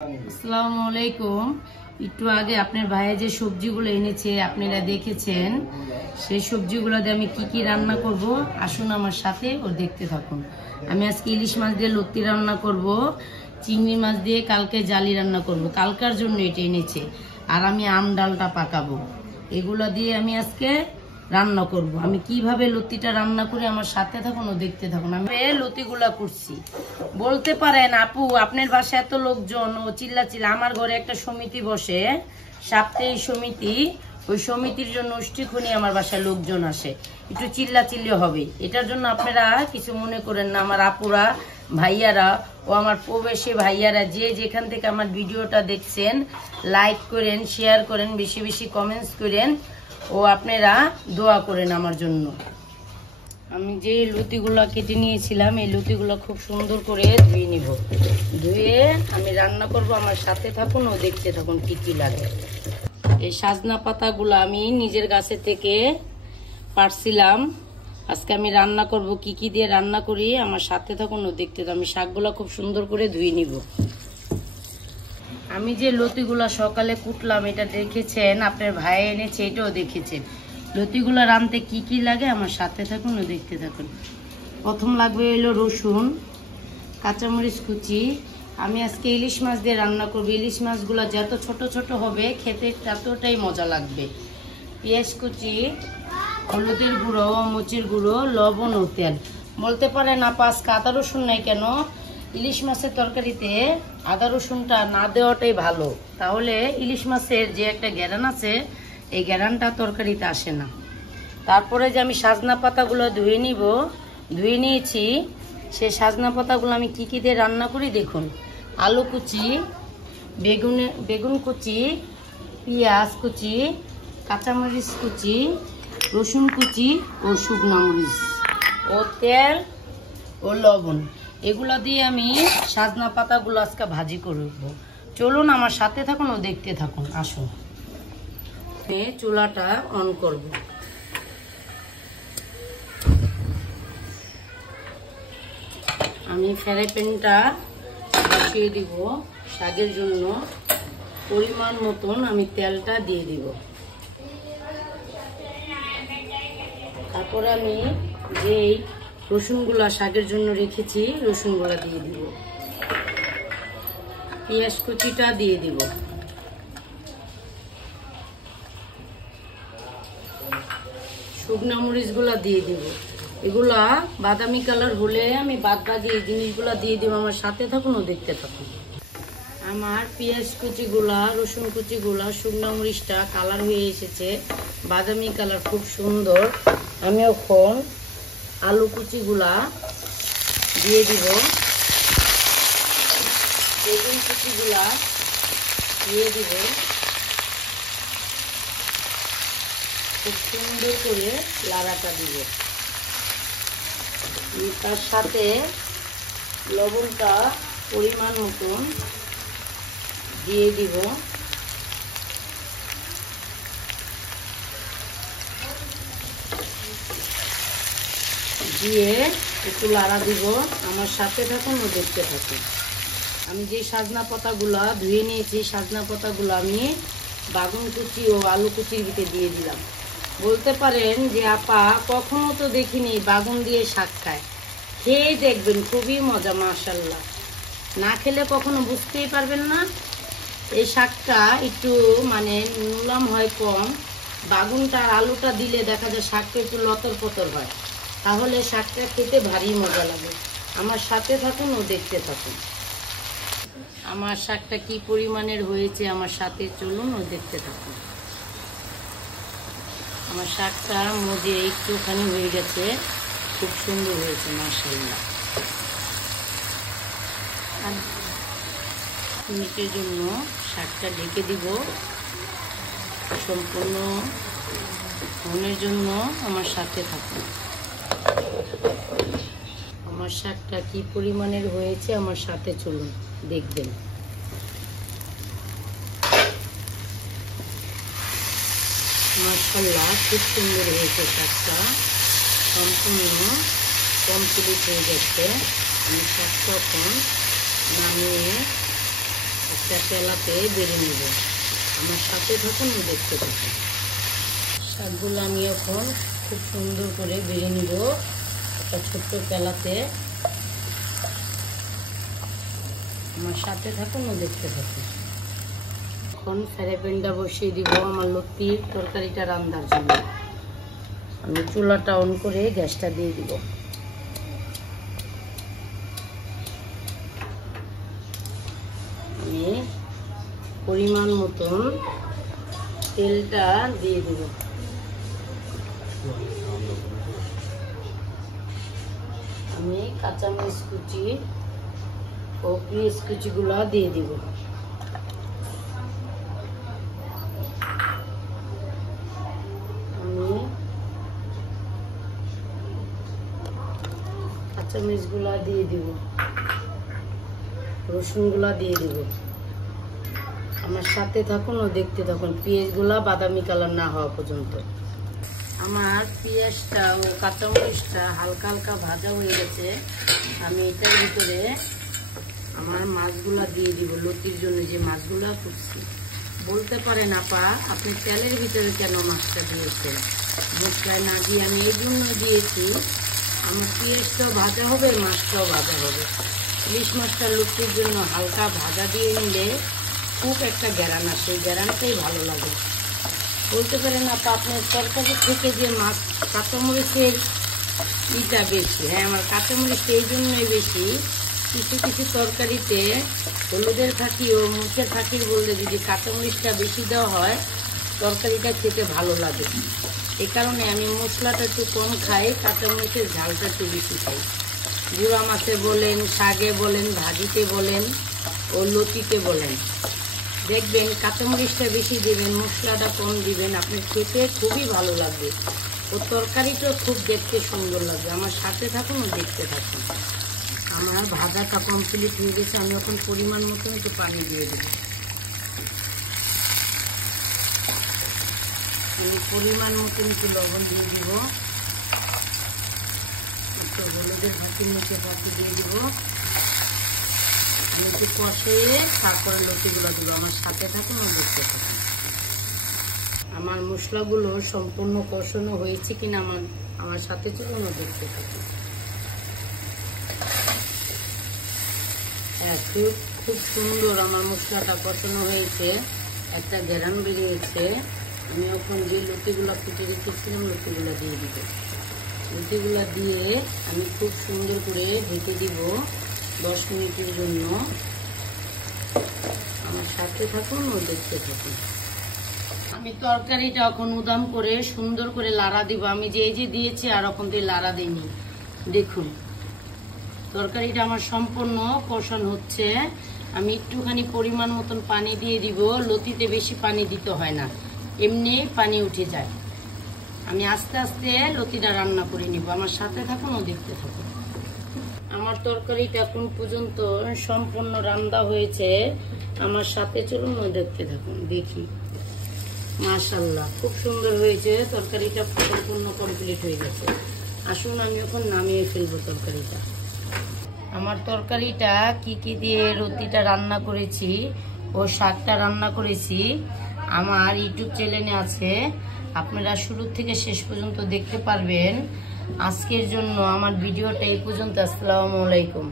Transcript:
আসসালামু আলাইকুম। একটু আগে আপনার ভাইয়া যে সবজিগুলো এনেছে আপনারা দেখেছেন, সেই সবজিগুলো দিয়ে আমি কি কি রান্না করব আসুন আমার সাথে ও দেখতে থাকুন। আমি আজকে ইলিশ মাছ দিয়ে লতি রান্না করব, চিংড়ি মাছ দিয়ে কালকে জালি রান্না করব, কালকার জন্য এটা এনেছে। আর আমি আম ডালটা পাকাবো, এগুলো দিয়ে আমি আজকে রান্না করব। আমি কিভাবে লতিটা রান্না করি আমার সাথে থাকুন ও দেখতে থাকুন। আমি লতিগুলা করছি। বলতে পারেন আপু আপনার বাসায় এত লোকজন ও চিল্লা, আমার ঘরে একটা সমিতি বসে, সাপ্তাহিক সমিতি, ওই সমিতির জন্য অষ্টিখনি আমার বাসায় লোকজন আসে, একটু চিল্লি হবে। এটার জন্য আপনারা কিছু মনে করেন না। আমার আপুরা, ভাইয়ারা ও আমার প্রবেশী ভাইয়ারা যে যেখান থেকে আমার ভিডিওটা দেখছেন, লাইক করেন, শেয়ার করেন, বেশি বেশি কমেন্টস করেন ও আপনারা দোয়া করেন আমার জন্য। আমি যে লতিগুলো কেটে নিয়েছিলাম এই লতিগুলো খুব সুন্দর করে ধুয়ে নিব। ধুয়ে আমি রান্না করব, আমার সাথে থাকুন ও দেখতে থাকুন কি কি লাগে। এই সজনা পাতাগুলো আমি নিজের গাছে থেকে পারছিলাম। আজকে আমি রান্না করব, কি কি দিয়ে রান্না করি আমার সাথে থাকুন ও দেখতে থাকুন। আমি শাকগুলো খুব সুন্দর করে ধুয়ে নিব। আমি যে লতিগুলা সকালে কুটলাম এটা দেখেছেন, আপনার ভাই এনেছে এটাও দেখেছেন। লতিগুলা রাঁধতে কি কি লাগে আমার সাথে থাকুন ও দেখতে থাকুন। প্রথম লাগবে হলো রসুন, কাঁচামরিচ কুচি। আমি আজকে ইলিশ মাছ দিয়ে রান্না করবো। ইলিশ মাছগুলো যত ছোট ছোট হবে খেতে ততটাই মজা লাগবে। পেঁয়াজ কুচি, হলুদের গুঁড়ো, মরিচের গুঁড়ো, লবণ ও তেল। বলতে পারেন আপা আজকে আদা রসুন নাই কেন? ইলিশ মাছের তরকারিতে আদা রসুনটা না দেওয়াটাই ভালো, তাহলে ইলিশ মাছের যে একটা ঘ্রাণ আছে এই ঘ্রাণটা তরকারিতে আসে না। তারপরে যে আমি সজনা পাতাগুলো ধুয়ে নিব, ধুয়ে নিয়েছি। সেই সজনা পাতাগুলো আমি কি কি দিয়ে রান্না করি দেখুন। আলু কুচি, বেগুন কুচি, পেঁয়াজ কুচি, কাঁচামরিচ কুচি, রসুন কুচি ও শুকনো মরিচ ও তেল ও লবণ, এগুলো দিয়ে আমি সজনা পাতাগুলো আজকে ভাজি করব। চলুন আমার সাথে থাকুন ও দেখতে থাকুন। আসুন চুলাটা অন করব। আমি ফ্রাই প্যানটা বসিয়ে দিব শাকের জন্য। পরিমাণ মতন আমি তেলটা দিয়ে দিব। তারপর আমি যেই রসুনগুলা শাকের জন্য রেখেছি রসুনগুলা দিয়ে দিব। পেঁয়াজ কুচিটা দিয়ে দিব। শুকনো মরিচগুলা দিয়ে দিব। এগুলা বাদামি কালার হলে আমি বাদ বাকি এই জিনিসগুলা দিয়ে দিব। আমার সাথে থাকুন ও দেখতে থাকুন। আমার পেঁয়াজ কুচিগুলা, রসুন কুচিগুলা, শুকনো মরিচটা কালার হয়ে এসেছে, বাদামি কালার, খুব সুন্দর। আমি এখন আলু কুচিগুলা দিয়ে দিব, বেগুন কুচিগুলা দিয়ে দিব। খুব সুন্দর করে লাড়াটা দিব। তার সাথে লবণটা পরিমাণ মতন দিয়ে দিব। দিয়ে একটু লাড়া দিব। আমার সাথে থাকুন ও দেখতে থাকুন। আমি যে সজনা পাতাগুলা ধুয়ে নিয়েছি সজনা পাতাগুলো আমি বেগুন কুচি ও আলু কুচির ভিতরে দিয়ে দিলাম। বলতে পারেন যে আপা কখনো তো দেখিনি বেগুন দিয়ে শাক খায়, খেয়ে দেখবেন খুবই মজা, মাশাআল্লাহ। না খেলে কখনো বুঝতেই পারবেন না। এই শাকটা একটু মানে নুলাম হয় কম, বেগুনটা আর আলুটা দিলে দেখা যায় শাকটা একটু লতর পতর হয়, তাহলে শাকটা খেতে ভারী মজা লাগে। আমার সাথে থাকুন ও দেখতে থাকুন। আমার শাকটা কি পরিমাণের হয়েছে আমার সাথে চলুন ও দেখতে থাকুন। আমার শাকটা মজে একটুখানি হয়ে গেছে, খুব সুন্দর হয়েছে মাশাআল্লাহ। আর মিনিটের জন্য শাকটা ঢেকে দিব সম্পূর্ণ হওয়ার জন্য। আমার সাথে থাকুন। আমার শাকটা কি পরিমাণের হয়েছে আমার সাথে চলুন দেখবেন। মাশাআল্লাহ খুব সুন্দর হয়েছে শাকটা, সম্পূর্ণ কমপ্লিট হয়ে গেছে। আমি শাকটা এখন নামিয়ে একটা তেলাতে বেড়ে নেব। আমার সাথে থাকুন, দেখতে থাকুন। শাকগুলো আমি এখন খুব সুন্দর করে বেড়ে নিব একটা ছোট্ট তেলাতে। আমার সাথে থাকুন ও দেখতে থাকুন। এখন ফ্রাই প্যানটা বসিয়ে দিব আমার লতির তরকারিটা রান্নার জন্য। আমি চুলাটা অন করে গ্যাসটা দিয়ে দিব। আমি পরিমাণ মতন তেলটা দিয়ে দিব। আমি কাঁচামরিচ কুচি ও পেঁয়াজ কুচিগুলো দিয়ে দিব। আমি কাঁচামরিচগুলো দিয়ে দিব, রসুনগুলা দিয়ে দিব। আমার সাথে থাকুন ও দেখতে থাকুন, পেঁয়াজগুলা বাদামি কালার না হওয়া পর্যন্ত। আমার পেঁয়াজটা ও কাঁচামরিচটা হালকা হালকা ভাজা হয়ে গেছে। আমি এটার ভিতরে আমার মাছগুলা দিয়ে দিব, লতির জন্য যে মাছগুলা করছি। বলতে পারেন আপা আপনি তেলের ভিতরে কেন মাছটা দিয়েছেন? মশলায় না দিয়ে আমি এই জন্য দিয়েছি, আমার পেঁয়াজটাও ভাজা হবে, মাছটাও ভাজা হবে। ইলিশ মাছটা লতির জন্য হালকা ভাজা দিয়ে নিলে খুব একটা গ্যারান আসে, এই গ্যারানটাই ভালো লাগে। বলতে পারেন আপা আপনার তরকারি থেকে যে মাছ কাঁচামরিচের ইটা বেশি। হ্যাঁ, আমার কাঁচামরিচটা এই জন্যই বেশি। কিছু কিছু তরকারিতে হলুদের ফাঁকি ও মুখের ফাঁকির বললে যদি কাঁচামরিচটা বেশি দেওয়া হয় তরকারিটা খেতে ভালো লাগে। এই কারণে আমি মশলাটা একটু কম খাই, কাঁচামরিচের ঝালটা একটু বেশি খাই। গুঁড়া মাছে বলেন, শাকে বলেন, ভাজিতে বলেন ও লতিতে বলেন, দেখবেন কাঁচামরিচটা বেশি দিবেন, মশলাটা কম দিবেন, আপনার খেতে খুবই ভালো লাগবে ও তরকারিটাও খুব দেখতে সুন্দর লাগবে। আমার সাথে থাকুন ও দেখতে থাকুন। আমার ভাজাটা কমপ্লিট হয়ে গেছে। আমি এখন পরিমাণ মতন একটু পানি দিয়ে দেব। পরিমাণ মতন একটু লবণ দিয়ে দিব, একটু হলুদের ফাঁকির নিচে ফাঁকি দিয়ে দিব। আমি একটু কষিয়ে তারপরে লতিগুলো দিব। আমার সাথে থাকুন ও দেখতে থাকুন। আমার মশলাগুলো সম্পূর্ণ কষানো হয়েছে কিনা আমার সাথে চলুন ও দেখতে থাকুন। হ্যাঁ, খুব সুন্দর আমার মশলাটা কষানো হয়েছে, একটা গ্যারান বেরিয়েছে। আমি এখন যে লতিগুলো ফুটে রেখেছিলাম লতিগুলো দিয়ে দিব। লতিগুলো দিয়ে আমি খুব সুন্দর করে ঢেকে দিব 10 মিনিটের জন্য। আমার সাথে থাকুন ও দেখতে থাকুন। আমি তরকারিটা এখন উদাম করে সুন্দর করে লাড়া দিব। আমি যে দিয়েছি আর এখন দিয়ে লাড়া দিইনি। দেখুন তরকারিটা আমার সম্পূর্ণ কষানো হচ্ছে। আমি একটুখানি পরিমাণ মতন পানি দিয়ে দিব। লতিতে বেশি পানি দিতে হয় না, এমনি পানি উঠে যায়। আমি আস্তে আস্তে লতিটা রান্না করে নিব। আমার সাথে থাকুন ও দেখতে থাকুন। আমার তরকারিটা এখন পর্যন্ত সম্পূর্ণ রান্না হয়েছে। আমার সাথে চলুন ও দেখতে থাকুন। দেখি মাশাআল্লাহ খুব সুন্দর হয়েছে, তরকারিটা সম্পূর্ণ কমপ্লিট হয়ে গেছে। আসুন আমি এখন নামিয়ে ফেলবো তরকারিটা। আমার তরকারিটা কি কি দিয়ে লতিটা রান্না করেছি ও শাকটা রান্না করেছি আমার ইউটিউব চ্যানেলে আছে, আপনারা শুরু থেকে শেষ পর্যন্ত দেখতে পারবেন। আজকের জন্য আমার ভিডিওটা এই পর্যন্ত। আসসালামু আলাইকুম।